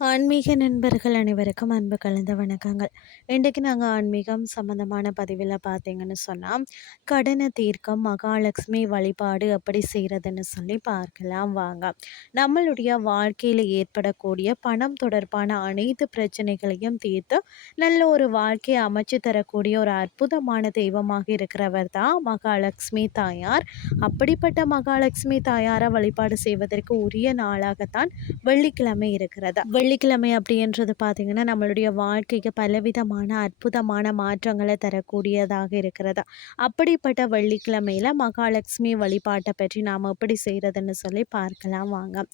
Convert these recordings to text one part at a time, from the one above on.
ஆன்மீக நண்பர்கள் அனைவருக்கும் அன்பு கலந்த வணக்கங்கள். இன்றைக்கு நாங்கள் ஆன்மீகம் சம்மந்தமான பதிவில் பார்த்தீங்கன்னு சொன்னால் கடனை தீர்க்கம் மகாலட்சுமி வழிபாடு எப்படி செய்கிறதுன்னு சொல்லி பார்க்கலாம் வாங்க. நம்மளுடைய வாழ்க்கையில் ஏற்படக்கூடிய பணம் தொடர்பான அனைத்து பிரச்சனைகளையும் தீர்த்து நல்ல ஒரு வாழ்க்கையை அமைச்சு தரக்கூடிய ஒரு அற்புதமான தெய்வமாக இருக்கிறவர் தான் மகாலட்சுமி தாயார். அப்படிப்பட்ட மகாலட்சுமி தாயாரை வழிபாடு செய்வதற்கு உரிய நாளாகத்தான் வெள்ளிக்கிழமை இருக்கிறது. வெள்ளிக்கிழமை அப்படின்றது பார்த்திங்கன்னா நம்மளுடைய வாழ்க்கைக்கு பலவிதமான அற்புதமான மாற்றங்களை தரக்கூடியதாக இருக்கிறது? அப்படிப்பட்ட வெள்ளிக்கிழமையில் மகாலட்சுமி வழிபாட்டை பற்றி நாம் எப்படி செய்கிறதுன்னு சொல்லி பார்க்கலாம் வாங்க.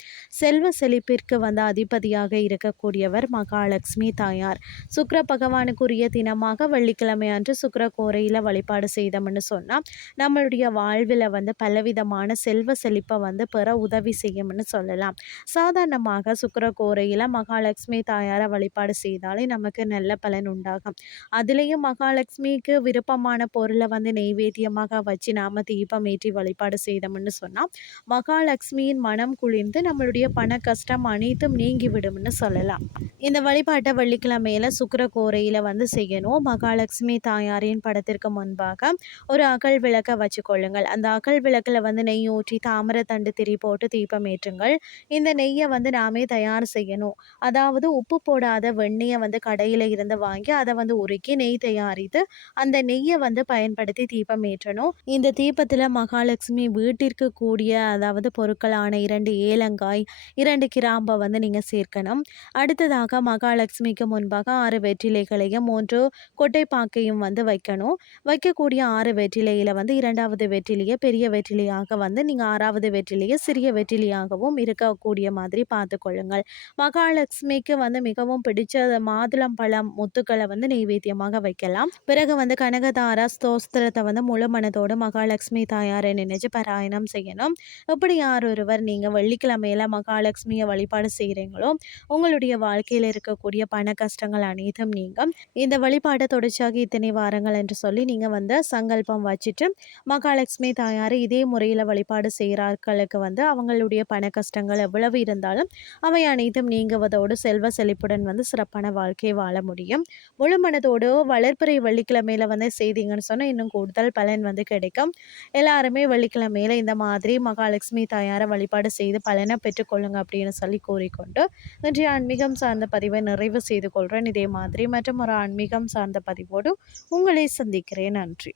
செல்வ செழிப்பிற்கு வந்து அதிபதியாக இருக்கக்கூடியவர் மகாலட்சுமி தாயார். சுக்கர பகவானுக்குரிய தினமாக வெள்ளிக்கிழமை அன்று சுக்கர கோரையில் வழிபாடு செய்தோம்னு சொன்னால் நம்மளுடைய வாழ்வில் வந்து பலவிதமான செல்வ செழிப்பை வந்து பெற உதவி செய்யும்னு சொல்லலாம். சாதாரணமாக சுக்கர கோரையில் மகாலட்சுமி தாயாரை வழிபாடு செய்தாலே நமக்கு நல்ல பலன் உண்டாகும். அதுலேயும் மகாலட்சுமிக்கு விருப்பமான பொருளை வந்து நெய்வேத்தியமாக வச்சு நாம் தீபம் ஏற்றி வழிபாடு செய்தோம்னு சொன்னால் மகாலட்சுமியின் மனம் குளிர்ந்து நம்மளுடைய பண கஷ்டம் அனைத்தும் நீங்கிவிடும்னு சொல்லலாம். இந்த வழிபாட்டை வள்ளிக்கிழமையில சுக்கர கோரையில் வந்து செய்யணும். மகாலட்சுமி தாயாரின் படத்திற்கு முன்பாக ஒரு அகல் விளக்கை வச்சுக்கொள்ளுங்கள் அந்த அகல் விளக்கில் வந்து நெய் ஊற்றி தாமரை தண்டு திரி போட்டு தீபம் ஏற்றுங்கள். இந்த நெய்யை வந்து நாமே தயார் செய்யணும். அதாவது உப்பு போடாத வெண்ணெயை வந்து கடையில் இருந்து வாங்கி அதை வந்து உருக்கி நெய் தயாரித்து அந்த நெய்யை வந்து பயன்படுத்தி தீபம் ஏற்றணும். இந்த தீபத்தில் மகாலட்சுமி வீட்டிற்கு கூடிய அதாவது பொருட்களான இரண்டு ஏலங்காய் இரண்டு கிராம்பை வந்து நீங்கள் சேர்க்கணும். அடுத்ததாக மகாலட்சுமிக்கு முன்பாக ஆறு வெற்றிலைகளையும் மூன்று கொட்டைப்பாக்கையும் வந்து வைக்கணும். வைக்கக்கூடிய ஆறு வெற்றிலையில் வந்து இரண்டாவது வெற்றிலையை பெரிய வெற்றிலையாக வந்து நீங்கள் ஆறாவது வெற்றிலையை சிறிய வெற்றிலையாகவும் இருக்கக்கூடிய மாதிரி பார்த்துக்கொள்ளுங்கள் மகால மகாலட்சுமிக்கு வந்து மிகவும் பிடிச்ச மாதுளம்பழம் முத்துக்களை வந்து நெய்வேத்தியமாக வைக்கலாம். பிறகு வந்து கனகதாரா ஸ்தோஸ்திரத்தை வந்து முழு மனதோடு மகாலட்சுமி தாயாரை நினைச்சு பாராயணம் செய்யணும். இப்படி யார் ஒருவர் நீங்கள் வெள்ளிக்கிழமையில மகாலட்சுமியை வழிபாடு செய்கிறீங்களோ உங்களுடைய வாழ்க்கையில் இருக்கக்கூடிய பண கஷ்டங்கள் அனைத்தும் நீங்கள் இந்த வழிபாட்டை தொடர்ச்சியாக இத்தனை வாரங்கள் என்று சொல்லி நீங்கள் வந்து சங்கல்பம் வச்சுட்டு மகாலட்சுமி தாயாரை இதே முறையில் வழிபாடு செய்கிறார்களுக்கு வந்து அவங்களுடைய பண கஷ்டங்கள் எவ்வளவு இருந்தாலும் அவை அனைத்தும் நீங்குவது அதோடு செல்வ செழிப்புடன் வந்து சிறப்பான வாழ்க்கையை வாழ முடியும். முழு மனதோடு வளர்ப்புறை வெள்ளிக்கிழமையில் வந்து செய்தீங்கன்னு சொன்னால் இன்னும் கூடுதல் பலன் வந்து கிடைக்கும். எல்லாருமே வெள்ளிக்கிழமையில் இந்த மாதிரி மகாலட்சுமி தாயாரை வழிபாடு செய்து பலனை பெற்றுக்கொள்ளுங்க அப்படின்னு சொல்லி கூறிக்கொண்டு இன்றைய ஆன்மீகம் சார்ந்த பதிவை நிறைவு செய்து கொள்கிறேன் இதே மாதிரி மற்றும் ஒரு ஆன்மீகம் சார்ந்த பதிவோடு உங்களை சந்திக்கிறேன். நன்றி.